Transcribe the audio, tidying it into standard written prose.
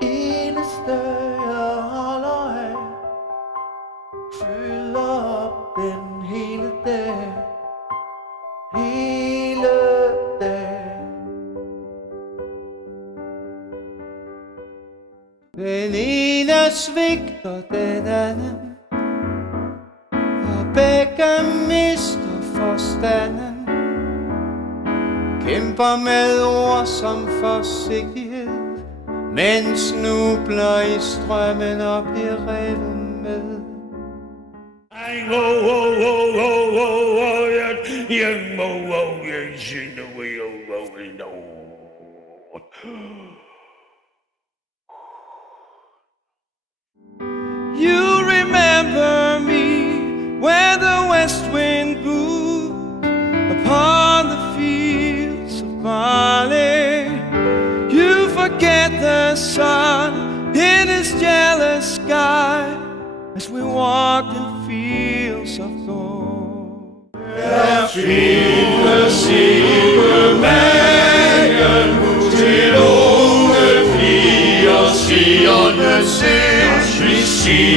eneste jeg holder af, fylder op den hele dag, hele dag. Den ene svigter den anden, og begge mister forstanden. Kæmper med ord som forsigtighed, men snubler i strømmen og bliver revet med. You remember me when the west wind blew upon the fields of barley. You forget the sun in his jealous sky as we walked in fields of gold. Der findes ikke magen til unge piger, sigerne ses, vi siger.